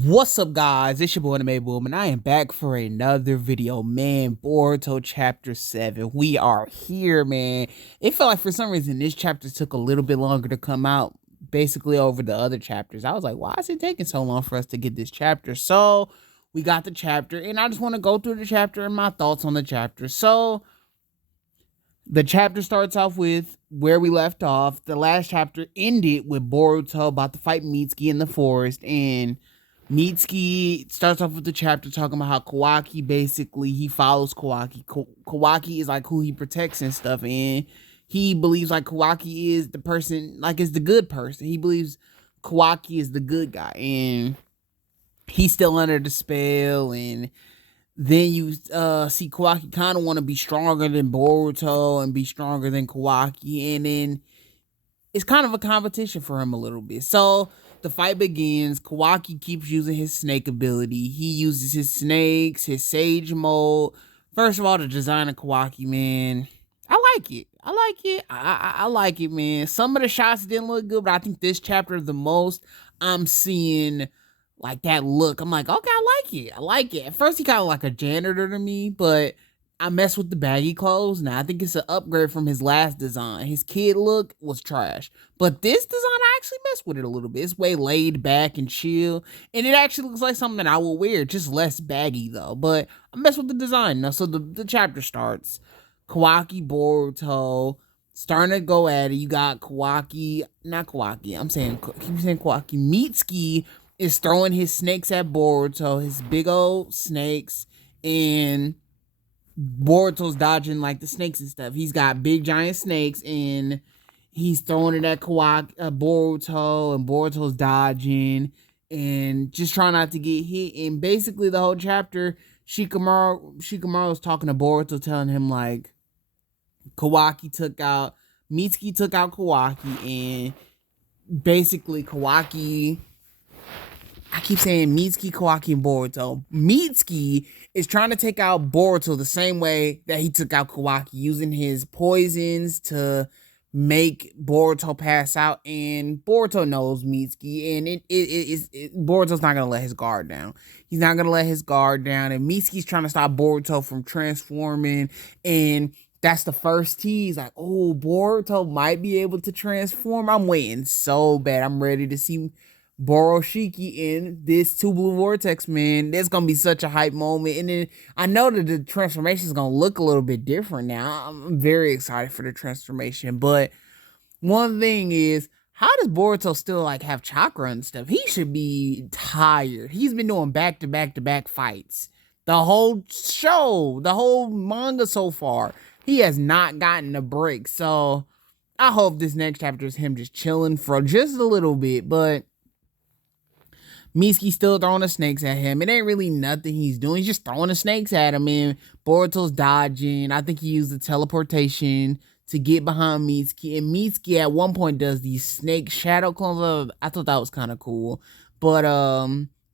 What's up, guys? It's your boy, the May Boom, and I am back for another video, man. Boruto Chapter 7. We are here, man. It felt like for some reason this chapter took a little bit longer to come out, basically over the other chapters. I was like, why is it taking so long for us to get this chapter? So, we got the chapter, and I just want to go through the chapter and my thoughts on the chapter. So, the chapter starts off with where we left off. The last chapter ended with Boruto about to fight Mitsuki in the forest, and Mitsuki starts off with the chapter talking about how Kawaki basically he follows Kawaki. Kawaki is like who he protects and stuff, and he believes like Kawaki is the person, like is the good person. He believes Kawaki is the good guy, and he's still under the spell. And then you see Kawaki kind of want to be stronger than Boruto and be stronger than Kawaki, and then it's kind of a competition for him a little bit. So the fight begins. Kawaki keeps using his snake ability. He uses his snakes, his sage mode. First of all, the design of Kawaki, man, I like it. I like it. I like it, man. Some of the shots didn't look good, but I think this chapter the most, I'm seeing like that look. I'm like, okay, I like it. I like it. At first, he kind of like a janitor to me, but I mess with the baggy clothes. Now I think it's an upgrade from his last design. His kid look was trash, but this design I actually messed with it a little bit. It's way laid back and chill, and it actually looks like something I will wear, just less baggy though. But I messed with the design now. So the chapter starts. Kawaki, Boruto starting to go at it. You got Kawaki, not Kawaki. Keep saying Kawaki. Mitsuki is throwing his snakes at Boruto, his big old snakes, and Boruto's dodging like the snakes and stuff. He's got big giant snakes and he's throwing it at Boruto, and Boruto's dodging and just trying not to get hit. And basically the whole chapter, Shikamaru's talking to Boruto, telling him like Mitsuki took out Kawaki, and basically Kawaki, I keep saying Mitsuki, Kawaki, and Boruto. Mitsuki is trying to take out Boruto the same way that he took out Kawaki, using his poisons to make Boruto pass out. And Boruto knows Mitsuki, and Boruto's not gonna let his guard down. He's not gonna let his guard down, and Mitsuki's trying to stop Boruto from transforming. And that's the first tease, like, oh, Boruto might be able to transform. I'm waiting so bad. I'm ready to see Boroshiki in this Two Blue Vortex, man. There's gonna be such a hype moment. And then I know that the transformation is gonna look a little bit different now. I'm very excited for the transformation. But one thing is, how does Boruto still like have chakra and stuff? He should be tired. He's been doing back to back to back fights. The whole show, the whole manga so far, he has not gotten a break. So I hope this next chapter is him just chilling for just a little bit. But Mitsuki's still throwing the snakes at him. It ain't really nothing he's doing. He's just throwing the snakes at him, and Boruto's dodging. I think he used the teleportation to get behind Mitsuki. And Mitsuki at one point does these snake shadow clones. I thought that was kind of cool. But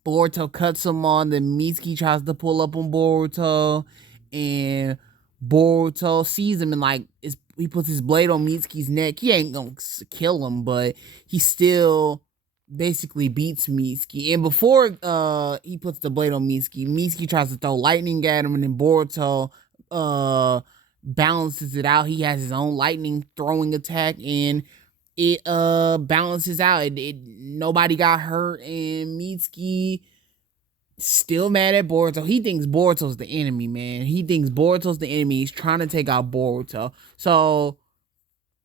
Boruto cuts him on. Then Mitsuki tries to pull up on Boruto, and Boruto sees him and like he puts his blade on Mitsuki's neck. He ain't gonna kill him, but he still basically beats Mitsuki. And before he puts the blade on Mitsuki tries to throw lightning at him, and then Boruto balances it out. He has his own lightning throwing attack, and it balances out. Nobody got hurt, and Mitsuki still mad at Boruto. He thinks Boruto's the enemy, man. He thinks Boruto's the enemy. He's trying to take out Boruto. So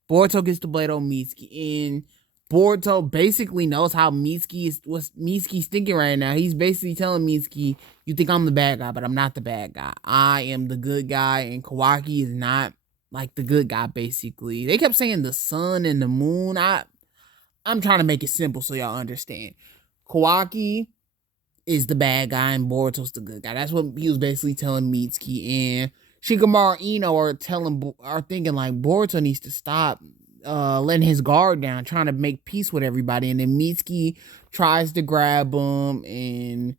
Boruto gets the blade on Mitsuki, and Boruto basically knows how what Mitsuki's thinking right now. He's basically telling Mitsuki, you think I'm the bad guy, but I'm not the bad guy. I am the good guy, and Kawaki is not like the good guy, basically. They kept saying the sun and the moon. I'm trying to make it simple so y'all understand. Kawaki is the bad guy, and Boruto's the good guy. That's what he was basically telling Mitsuki. And Shikamaru Ino are thinking like Boruto needs to stop letting his guard down, trying to make peace with everybody. And then Mitsuki tries to grab him, and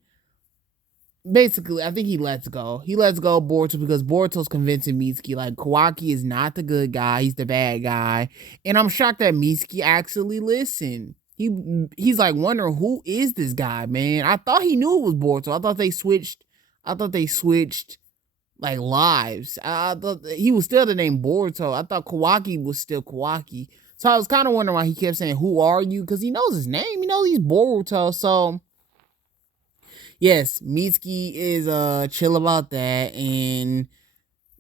basically I think he lets go of Boruto, because Boruto's convincing Mitsuki like Kawaki is not the good guy, he's the bad guy. And I'm shocked that Mitsuki actually listened. he's like wondering who is this guy, man. I thought he knew it was Boruto. I thought they switched like lives. I thought he was still the name Boruto. I thought Kawaki was still Kawaki. So I was kind of wondering why he kept saying, "Who are you?" Because he knows his name. He knows he's Boruto. So yes, Mitsuki is chill about that, and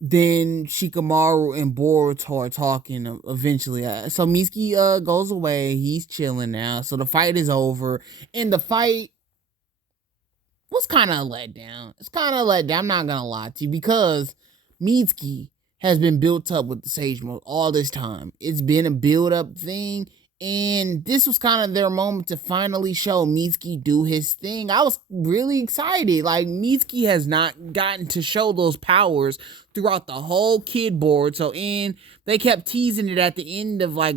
then Shikamaru and Boruto are talking eventually. So Mitsuki goes away. He's chilling now. So the fight is over, and the fight was kind of a letdown. It's kind of a letdown. I'm not gonna lie to you, because Mitsuki has been built up with the Sage Mode all this time. It's been a build up thing, and this was kind of their moment to finally show Mitsuki do his thing. I was really excited. Like, Mitsuki has not gotten to show those powers throughout the whole Kid Boruto, and they kept teasing it at the end of like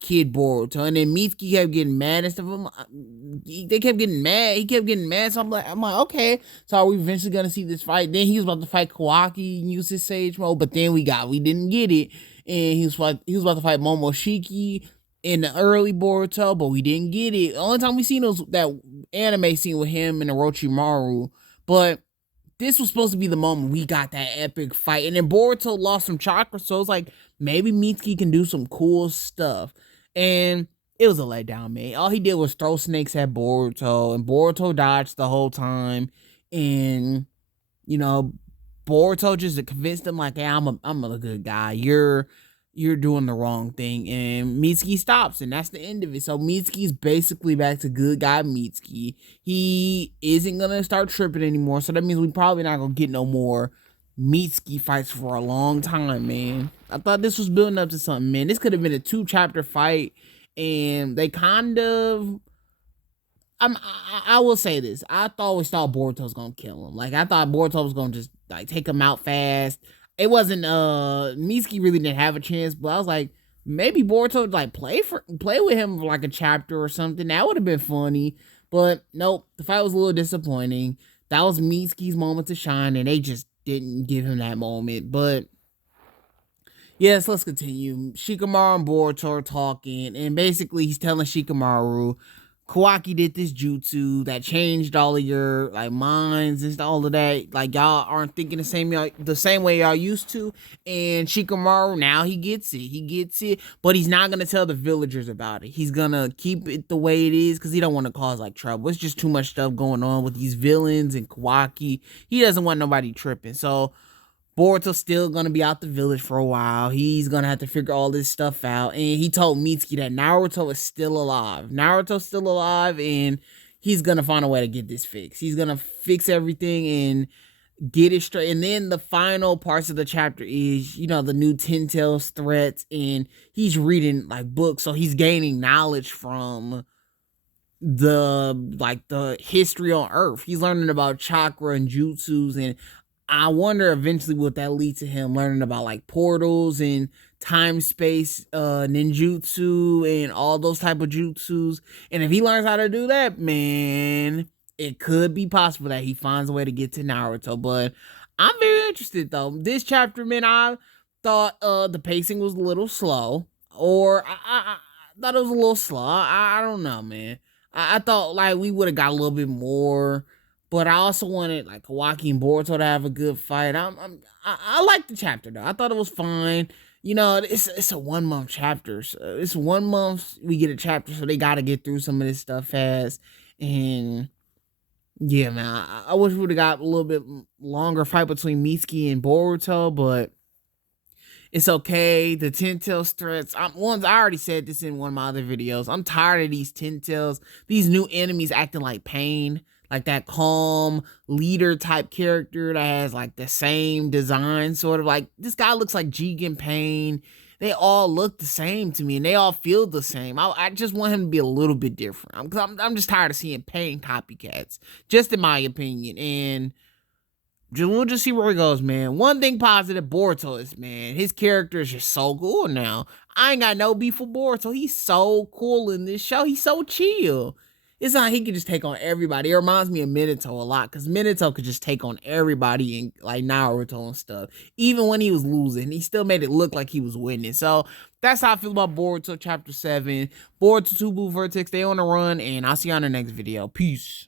Kid Boruto, and then Mitsuki kept getting mad and stuff. They kept getting mad. He kept getting mad. So I'm like, okay. So are we eventually gonna see this fight? Then he was about to fight Kawaki and use his Sage Mode, but then we didn't get it. And he was about to fight Momoshiki in the early Boruto, but we didn't get it. The only time we seen was that anime scene with him and Orochimaru, but this was supposed to be the moment we got that epic fight. And then Boruto lost some chakra, so it's like maybe Mitsuki can do some cool stuff. And it was a letdown, man. All he did was throw snakes at Boruto, and Boruto dodged the whole time. And, you know, Boruto just convinced him, like, hey, I'm a good guy. You're doing the wrong thing. And Mitsuki stops, and that's the end of it. So Mitsuki's basically back to good guy Mitsuki. He isn't gonna start tripping anymore. So that means we probably not gonna get no more Mitsuki fights for a long time, man. I thought this was building up to something, man. This could have been a 2-chapter fight, and they kind of. I will say this. Always thought Boruto was gonna kill him. Like, I thought Boruto was gonna just like take him out fast. It wasn't Mitsuki really didn't have a chance, but I was like, maybe Boruto would like play with him for like a chapter or something. That would have been funny. But nope, the fight was a little disappointing. That was Mitsuki's moment to shine, and they just didn't give him that moment. But yes, let's continue. Shikamaru and Boruto are talking, and basically he's telling Shikamaru, Kawaki did this jutsu that changed all of your like minds and all of that. Like, y'all aren't thinking the same way y'all used to. And Shikamaru, now he gets it, but he's not gonna tell the villagers about it. He's gonna keep it the way it is because he don't want to cause like trouble. It's just too much stuff going on with these villains and Kawaki. He doesn't want nobody tripping. So Boruto's still gonna be out the village for a while. He's gonna have to figure all this stuff out. And he told Mitsuki that Naruto is still alive. Naruto's still alive, and he's gonna find a way to get this fixed. He's gonna fix everything and get it straight. And then the final parts of the chapter is, you know, the new Ten Tails threats, and he's reading like books, so he's gaining knowledge from the history on Earth. He's learning about chakra and jutsus, and I wonder eventually would that lead to him learning about like portals and time space ninjutsu and all those type of jutsus. And if he learns how to do that, man, it could be possible that he finds a way to get to Naruto. But I'm very interested though. This chapter, man, I thought the pacing was a little slow, or I thought it was a little slow. I don't know, man. I thought like we would have got a little bit more. But I also wanted like Kawaki and Boruto to have a good fight. I liked the chapter though. I thought it was fine. You know, it's a 1 month chapter. So it's 1 month we get a chapter, so they got to get through some of this stuff fast. And yeah, man, I wish we would have got a little bit longer fight between Mitsuki and Boruto, but it's okay. The Ten Tails threats. I already said this in one of my other videos. I'm tired of these Ten Tails, these new enemies acting like Pain. Like that calm leader type character that has like the same design, sort of like this guy looks like Jigen Pain. They all look the same to me, and they all feel the same. I just want him to be a little bit different. I'm just tired of seeing Pain copycats, just in my opinion. And we'll just see where he goes, man. One thing positive, Boruto is, man, his character is just so cool now. I ain't got no beef with Boruto. He's so cool in this show. He's so chill. It's not he could just take on everybody. It reminds me of Minato a lot, because Minato could just take on everybody and like Naruto and stuff. Even when he was losing, he still made it look like he was winning. So that's how I feel about Boruto Chapter 7. Boruto 2 Blue Vortex, stay on the run, and I'll see you on the next video. Peace.